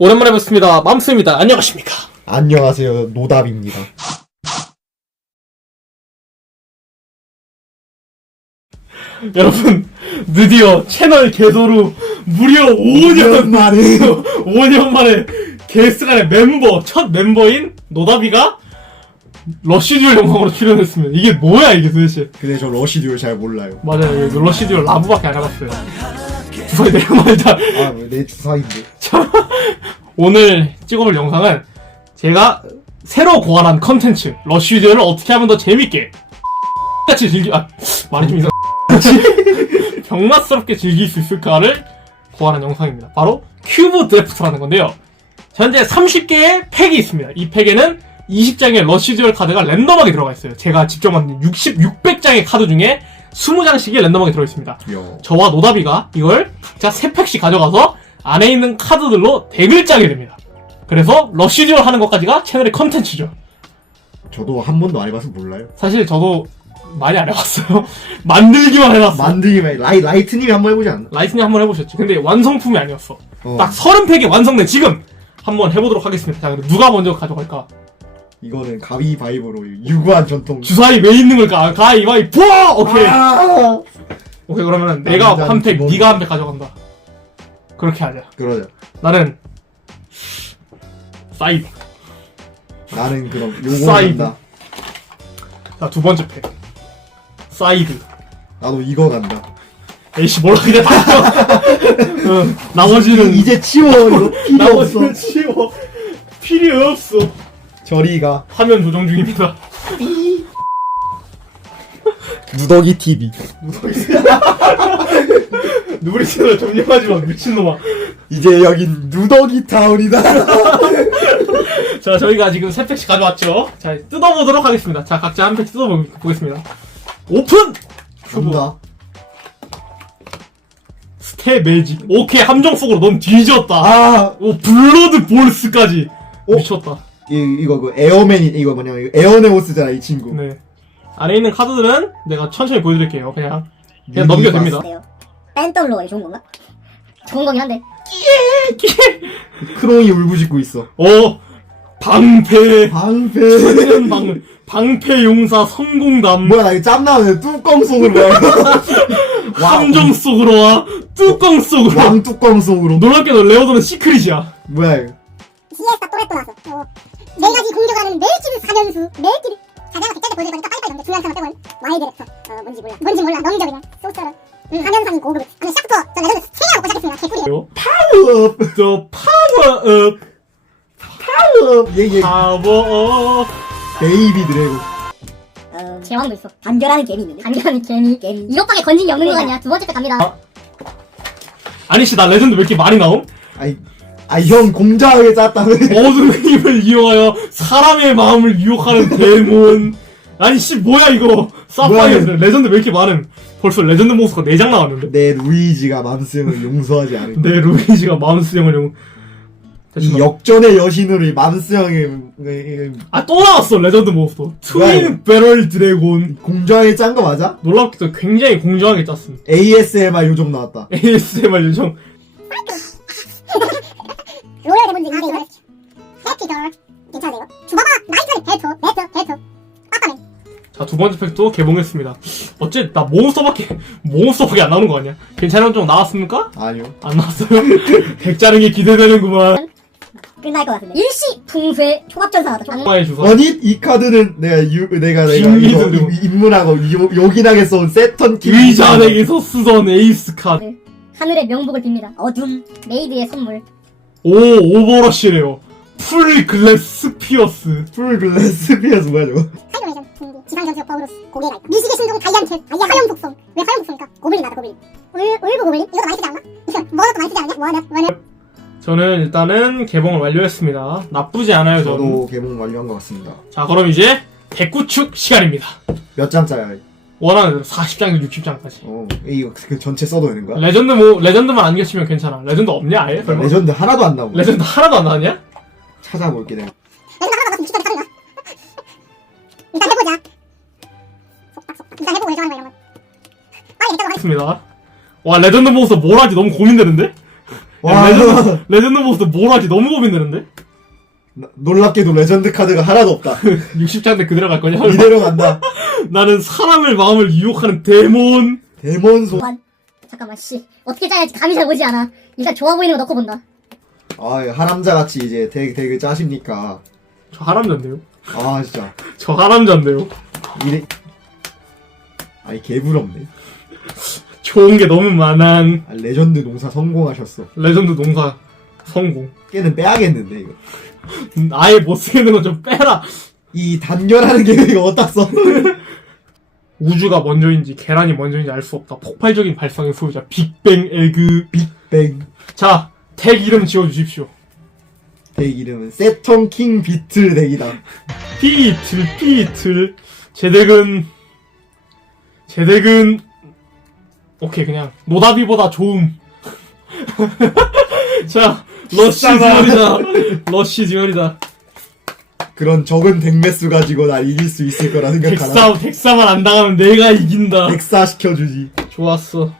오랜만에 뵙습니다. 맘스입니다. 안녕하십니까? 안녕하세요 노답입니다. 여러분, 드디어 채널 개소 후 무려 5년 만에 5년 만에 게스트간의 멤버, 첫 멤버인 노다비가 러쉬듀얼 영상으로 출연했습니다. 이게 뭐야, 이게 도대체. 근데 저 러시 듀얼 잘 몰라요. 맞아요. 이거 러쉬듀얼 라브밖에 안 해봤어요. 주사위 내려말자. 아 내 주사인데. 오늘 찍어볼 영상은 제가 새로 고안한 컨텐츠, 러쉬듀얼을 어떻게 하면 더 재밌게 같이 즐기, 아, 말이 좀 이상, 병맛스럽게 즐길 수 있을까를 고안한 영상입니다. 바로 큐브 드래프트라는 건데요. 현재 30개의 팩이 있습니다. 이 팩에는 20장의 러쉬듀얼 카드가 랜덤하게 들어가 있어요. 제가 직접 만든 60, 600장의 카드 중에 20장씩이 랜덤하게 들어있습니다. 요. 저와 노다비가 이걸 각자 3팩씩 가져가서 안에 있는 카드들로 덱을 짜게 됩니다. 그래서 러쉬듀얼 하는 것까지가 채널의 컨텐츠죠. 저도 한 번도 안 해봐서 몰라요. 사실 저도 많이 안 해봤어요. 만들기만 해봤어. 만들기만 라이 라이트님이 한번 해보지 않나? 라이트닝 한번 해보셨지. 근데 완성품이 아니었어. 어. 딱 30팩이 완성된 지금 한번 해보도록 하겠습니다. 자, 그럼 누가 먼저 가져갈까? 이거는 가위바위보로 유구한 전통. 주사위 왜 있는 걸까? 가위바위보! 오케이. 아! 오케이, 그러면 내가 한 팩, 기본. 네가 한 팩 가져간다. 그렇게 하자. 그러자. 나는 사이드. 나는 그럼 요거 사이드. 간다. 자, 두 번째 팩. 사이드. 나도 이거 간다. 에이씨, 몰라, 그냥 다 쳐. 응, 나머지는, 이제 치워 이거 필요 없어. 나머지는 치워. 필요 없어. 저리가 화면 조정 중입니다. 누더기 TV. 누구리 채널 점령하지 마, 미친놈아. 이제 여긴 누더기 타운이다. 자, 저희가 지금 세 팩씩 가져왔죠? 자, 뜯어보도록 하겠습니다. 자, 각자 한팩 뜯어보겠습니다. 오픈! 간다. 스테 매직. 오케이, 함정 속으로 넌 뒤졌다. 아, 오, 블러드 볼스까지. 오. 미쳤다. 이, 이거 그 에어맨이 이거 뭐냐 이거 에어네오스잖아 이 친구. 네. 안에 있는 카드들은 내가 천천히 보여드릴게요. 그냥. 그냥 유니버스. 넘겨도 됩니다. 뺀떨로가 좋은 건가? 좋은 거긴 한데. 크롱이 울부짖고 있어. 어, 방패. 방패. 천년 방, 방패 용사 성공담. 뭐야 나 이거 짬 나오네 뚜껑 속으로 뭐야 함정 속으로 와. 뚜껑 속으로. 왕 뚜껑 속으로 놀랍게도 레오드는 시크릿이야. 뭐야 이거 시에스타 또레또 나서. 어. 네 가지 공격하는 매일키드 4연수. 매일키드. 자기가 백자리 보여줄 거니까 빨리빨리 넘겨. 중요한 사람 빼고는. 와이드렉터. 어, 뭔지 몰라. 뭔지 몰라. 넘겨 그냥. 소스를. 음, 한현상이 고급. 시작부터 저 레전드 3개 하고 시작했습니다. 개꿀이에요. 파워업. 더 파워업. 파워 얘얘 파워업. 베이비 드래곤 어, 제왕도 있어. 단결하는 개미 있는데. 단결하는 개미. 개미. 이것밖에 건진이 없는 거 아니야. 두 번째 거 갑니다. 아니 씨, 나 레전드 왜 이렇게 많이 나옴? 아이 아이 형 공정하게 짰다네 어둠의 힘을 이용하여 사람의 마음을 유혹하는 데몬. 아니, 씨, 뭐야, 이거. 사파이어 뭐야, 레전드 왜 이렇게 많음? 벌써 레전드 몬스터가 4장 나왔는데. 내 루이지가 맘스 형을 용서하지 않을 내 루이지가 마운스 형을 용. 이 역전의 여신으로 맘스 형의 아, 또 나왔어, 레전드 몬스터. 트윈 배럴 드래곤. 공정하게 짠 거 맞아? 놀랍게도 굉장히 공정하게 짰음. ASMR 요정 나왔다 ASMR 요정. 로열 데몬즈 인생 해피 더. 괜찮아요. 주바바 나이트리 벨토. 벨토. 벨토. 자, 두 번째 팩도 개봉했습니다. 어째, 나 몬스터밖에, 몬스터밖에 안 나오는 거 아니야? 괜찮은 종 나왔습니까? 아니요 안 나왔어요? 백자릉이 기대되는구만. 끝날 것 같은데. 일시 풍회 초밥전사 나왔다. 초밥. 엄마의 주사. 아니 이 카드는 내가 유, 내가 내가 이거. 이- 입문하고 요, 요긴하게 쏜 세턴 키 의자덱에서 쓰던 에이스 카드. 하늘의 명복을 빕니다. 어둠. 메이드의 선물. 오, 오버러시래요. 풀 글래스 피어스. 풀 글래스 피어스 뭐야 저거 지상 전투 법으로스 고개가 있다. 미식의 신종 다이안캣 아예 하염 독성 왜 하염 독성일까? 고블린 나다 고블린 울 울브 고블린 이것도 많이 쓰지 않나? 이거 뭐가 또 많이 쓰지 않냐? 뭐하냐? 뭐하냐? 저는 일단은 개봉을 완료했습니다. 나쁘지 않아요, 저는. 저도 개봉 완료한 것 같습니다 자, 그럼 이제 백구축 시간입니다. 몇 장짜야 원하는 대로 40장에서 60장까지. 어 이거 그 전체 써도 되는 거야? 레전드 뭐, 레전드만 안 계시면 괜찮아. 레전드 없냐, 아예? 설마? 레전드 하나도 안 나오고 레전드 하나도 안 나왔냐? 찾아볼게 내가 레전드 하나 나왔으면 진짜 사는가? 일단 해보자 일단 해보고 예정하는 거 이런 거 빨리 일단 하겠습니다. 와, 레전드 모스 뭘 하지 너무 고민되는데? 와. 레전드, 레전드 보스 뭘 하지? 너무 고민되는데? 나- 놀랍게도 레전드 카드가 하나도 없다. 60차인데 그대로 갈 거냐? 이대로 간다. 나는 사람을 마음을 유혹하는 데몬. 데몬 소. 잠깐, 잠깐만, 씨. 어떻게 짜야지 감이 잘 오지 않아. 일단 좋아 보이는 거 넣고 본다. 아, 하람자 같이 이제 덱, 덱을 짜십니까? 저 하람자인데요? 아, 진짜. 저 하람자인데요? 이래. 아니, 개부럽네. 좋은 게 너무 많아. 아, 레전드 농사 성공하셨어. 레전드 농사 성공. 깨는 빼야겠는데, 이거. 음, 아예 못 쓰겠는 건 좀 빼라. 이 단결하는 게 이거 어디다 써? 우주가 먼저인지 계란이 먼저인지 알 수 없다. 폭발적인 발상의 소유자 빅뱅 에그 빅. 뱅. 자, 덱 이름 지어주십시오. 덱 이름은 세턴 킹 비틀 덱이다. 비틀 비틀. 제 덱은 제 덱은 오케이 그냥 노다비보다 좋음. 자, 러쉬. 듀얼이다. 러쉬 듀얼이다. 그런 적은 덱 매수 가지고 날 이길 수 있을 거라 생각하나? 덱싸 덱싸만 안 당하면 내가 이긴다. 덱사 시켜주지. 좋았어.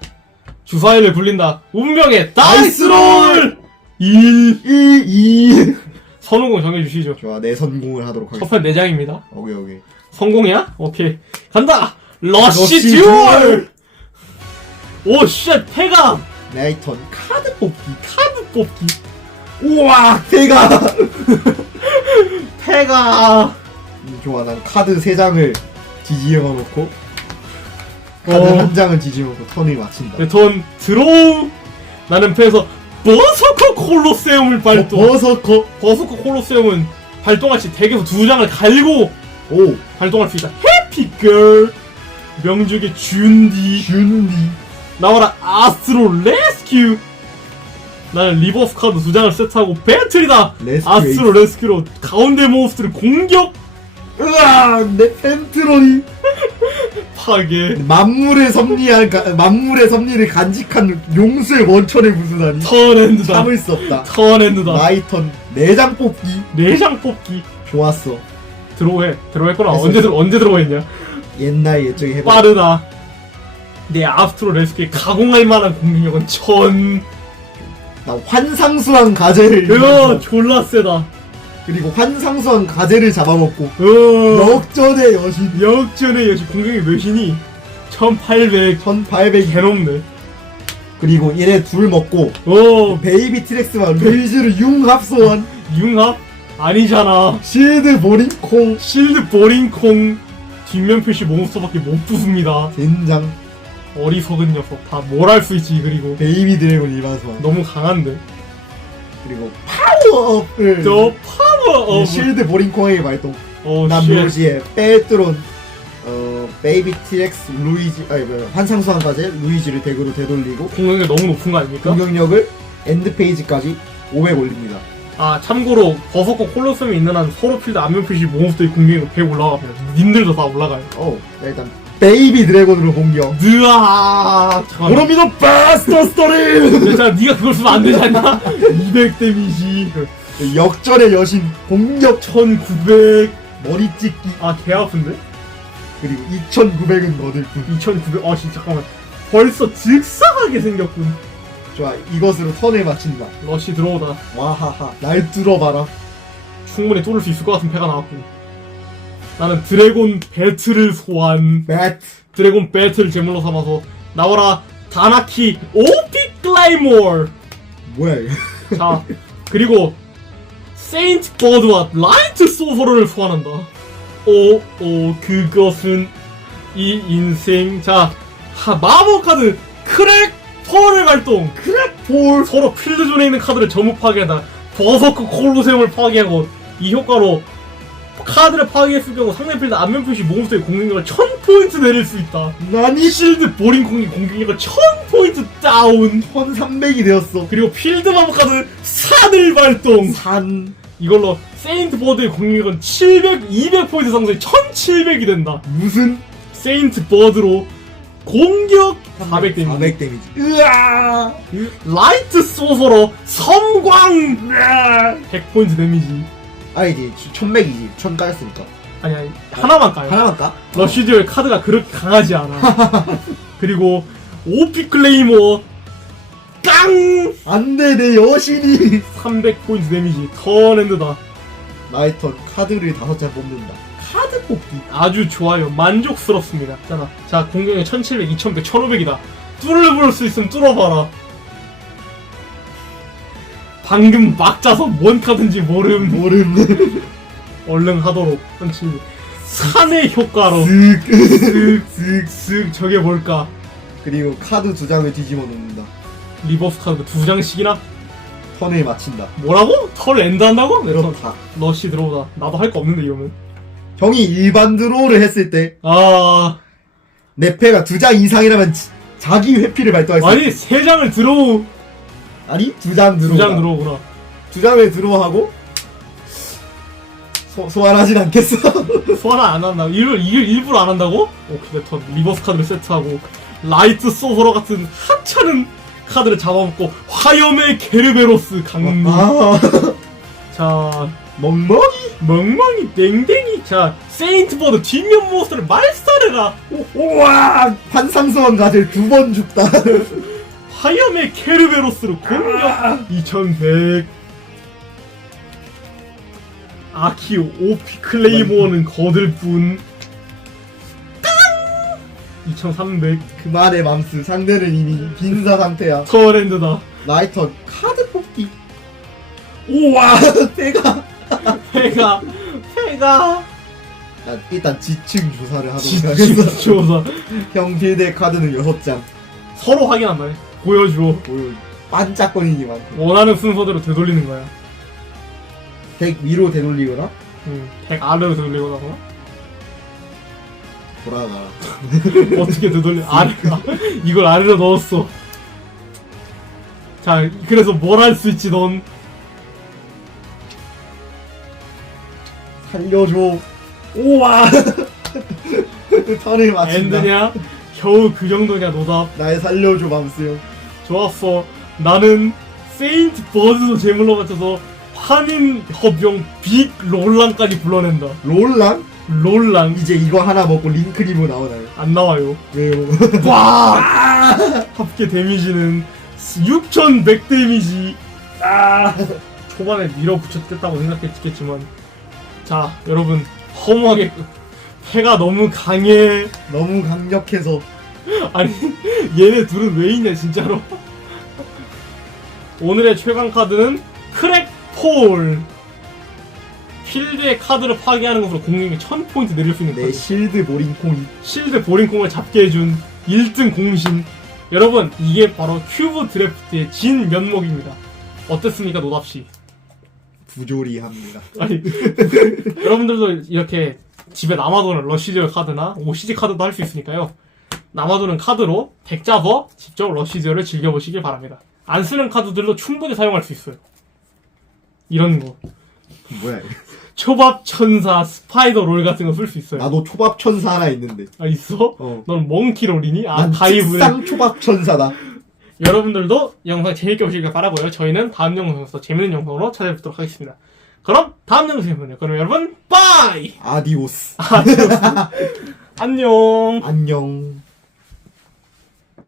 주사위를 굴린다. 운명의 다이스 다이스롤! 1. 1, 2. 선우공 정해주시죠. 좋아, 내 선공을 하도록 하겠습니다. 첫판 4장입니다. 오케이, 오케이. 성공이야? 오케이. 간다! 러쉬 러쉬 듀얼! 오, 쉣, 패가! 네이턴 카드 뽑기. 카드 뽑기. 우와, 대가! 음, 좋아, 난 카드 3장을 뒤집어 놓고, 카드 어. 한 장을 뒤집어 놓고 턴을 마친다. 내턴 드로우! 나는 패에서 버서커 콜로세움을 발동. 버서커. 버서커 콜로세움은 발동할 시 덱에서 두 장을 갈고 오, 발동할 수 있다. 해피걸! 명죽의 준디. 준디. 나와라 아스트로 레스큐 나는 리버스 카드 두 장을 세트하고 배틀이다 레스큐 아스트로 레스큐로 가운데 몬스터를 공격 으아, 내 펜트론이. 파괴 만물의 섭리한, 가- 만물의 섭리를 간직한 용수의 원천을 부수다니. 턴엔드다 참을 수 없다. 턴엔드다 마이턴 4장 뽑기. 네장 뽑기 좋았어. 들어오해 들어했구나 했어. 언제 들어 언제 들어했냐 옛날 예적에 해봐. 빠르다. 내 아스트로 레스큐에 가공할 만한 공격력은 천나 환상수한 가재를 이겨서 졸라 세다. 그리고 환상수한 가재를 잡아먹고 으아 역전의 여신. 역전의 여시 공격이 몇이니? 1800 1800 개넘네 그리고 얘네 둘 먹고 어. 베이비 트렉스와 루이즈를 융합소한 융합? 아니잖아. 실드 보링콩. 실드 보링콩 뒷면 표 시 몬스터밖에 못 부숩니다. 젠장 어리석은 녀석. 다 뭘 할 수 있지, 그리고. 베이비 드래곤 일반소환 너무 강한데. 그리고 파워업을 더 파워 이 업. 실드 보링콩의 발동 어, 쉣. 남묘지에 빼트론 어 베이비 트렉스 루이즈 아니 뭐 환상수한 가재 루이즈를 덱으로 되돌리고 공격력 너무 높은 거 아닙니까? 공격력을 엔드 페이지까지 500 올립니다 아, 참고로, 버섯과 콜로세움이 있는 한 서로 필드 안면 표시 몬스터의 공격력 100 올라가면 님들도 다 올라가요. 어 일단 베이비 드래곤으로 공격 느아 잠깐만. 보로미노 바스터 스토리 자, 니가 그걸 쓰면 안 되지 않나? 200 데미지. 역전의 여신 공격 1900. 머리 찍기 아, 개 아픈데? 그리고 2900은 너들 뿐 2900. 아, 씨, 잠깐만. 벌써 즉사하게 생겼군. 좋아 이것으로 턴을 마친다 러시 들어오다. 와하하 날 뚫어봐라 충분히 뚫을 수 있을 것 같은 패가 나왔고. 나는 드래곤 배틀을 소환. 배트 드래곤 배틀을 제물로 삼아서 나와라 다나키 오피 클라이모어. 뭐야 이거 자 그리고 세인트 버드와 라이트 소서를 소환한다. 오, 오, 그것은 이 인생. 자, 하, 마법 카드 크랙 펄을 발동. 크랙 펄. 서로 필드존에 있는 카드를 전부 파괴한다. 버서크 콜로세움을 파괴하고 이 효과로 카드를 파괴했을 경우 상대 필드 안면 표시 몬스터의 공격력을 1000포인트 내릴 수 있다. 나니 실드 보링콩이 공격력을 1000포인트 다운. 1300이 되었어 그리고 필드 마법 카드 산을 발동. 산 이걸로 세인트 버드의 공격력은 700, 200포인트 상승 1700이 된다. 무슨 세인트 버드로 공격 400 데미지. 400 데미지. 으아! 라이트 소서로 섬광! 100포인트 데미지. 아니지 1100이지. 1000 까였으니까. 아니 아니 하나만 까요. 하나만 까? 깡! 안 돼 내 여신이. 300포인트 데미지. 턴 엔드다. 나의 턴 카드를 다섯 장 뽑는다 카드 뽑기 아주 좋아요. 만족스럽습니다. 자, 자 공격력 1700, 2100, 1500이다. 뚫을 수 있으면 뚫어봐라. 방금 막 짜서 뭔 카드인지 모름 모름. 얼른 하도록 펀치. 산의 효과로. 쓱 쓱쓱 저게 뭘까? 그리고 카드 두 장을 뒤집어 놓는다. 리버스 카드 두 장씩이나? 턴을 마친다. 뭐라고? 털 엔드 한다고? 그렇다. 러시 들어오다. 나도 할 거 없는데 이러면 형이 일반 드로우를 했을 때 아 내 패가 두 장 이상이라면 지- 자기 회피를 발동할 수 아니 세 장을 들어오 아니 두 장 드로우 두장 들어오구나 두 장을 드로우하고 소, 소환하진 않겠어 소환 안 한다. 일부러, 일, 일부러 안 한다고? 오케이, 턴 리버스 카드를 세트하고, 라이트 소서러 같은 하찮은 카드를 잡아먹고, 화염의 케르베로스 강림. 아 자, 멍멍이 멍멍이 땡땡이. 자, 세인트버드 뒷면 몬스터를 말살해라. 우와 환상소원 가들 두번 죽다 화염의 케르베로스로 공격. 2100. 아키오 오피 클레이모어는 거들 뿐. 2300. 그만의 맘스 상대는 이미 빈사 상태야 터랜드다. 나이턴 카드 뽑기 우와 내가 회가 회가 야, 일단 지층 조사를 하도록 하겠어 조사 형 빌드의 카드는 6장 서로 확인한다. 보여줘. 뭐 반짝거리니만 원하는 순서대로 되돌리는 거야. 덱 위로 되돌리거나 응. 덱 아래로 되돌리거나 하거나? 돌아가 어떻게 되돌려? 아래 이걸 아래로 넣었어. 자, 그래서 뭘 할 수 있지 넌? 살려줘 우와 턴을 마친다 엔드냐? 겨우 그 정도냐 노답. 날 살려줘 맘스 형 좋았어. 나는 세인트 버드도 제물로 바쳐서 환인 허병 빅 롤랑까지 불러낸다. 롤랑? 롤랑 이제 이거 하나 먹고 링크리브 나오나요? 안 나와요. 왜요? 와! 합계 데미지는 6100 데미지. 아! 초반에 밀어붙였겠다고 생각했겠지만. 자, 여러분. 허무하게. 패가 너무 강해. 너무 강력해서 아니, 얘네 둘은 왜 있냐, 진짜로. 오늘의 최강 카드는 크랙폴. 필드의 카드를 파괴하는 것으로 공격력 1000포인트 내릴 수 있는 내 카드. 실드 모링콩이 실드 보링콩을 잡게 해준 1등 공신. 여러분, 이게 바로 큐브 드래프트의 진 면목입니다. 어땠습니까, 노답씨? 부조리합니다 아니, 여러분들도 이렇게 집에 남아도는 러시디어 카드나 오시지 카드도 할 수 있으니까요. 남아도는 카드로 덱 짜서 직접 러시디어를 즐겨보시길 바랍니다. 안 쓰는 카드들도 충분히 사용할 수 있어요. 이런 거. 뭐야 이거. 초밥 천사, 스파이더 롤 같은 거 쓸 수 있어요. 나도 초밥 천사 하나 있는데 아, 있어? 어. 넌 몽키 롤이니? 아, 난 가이브네. 특상 초밥 천사다 여러분들도 영상 재밌게 보시길 바라고요. 저희는 다음 영상에서 재밌는 영상으로 찾아뵙도록 하겠습니다. 그럼 다음 영상에서 만나요. 그럼 여러분 빠이! 아디오스 안녕. 안녕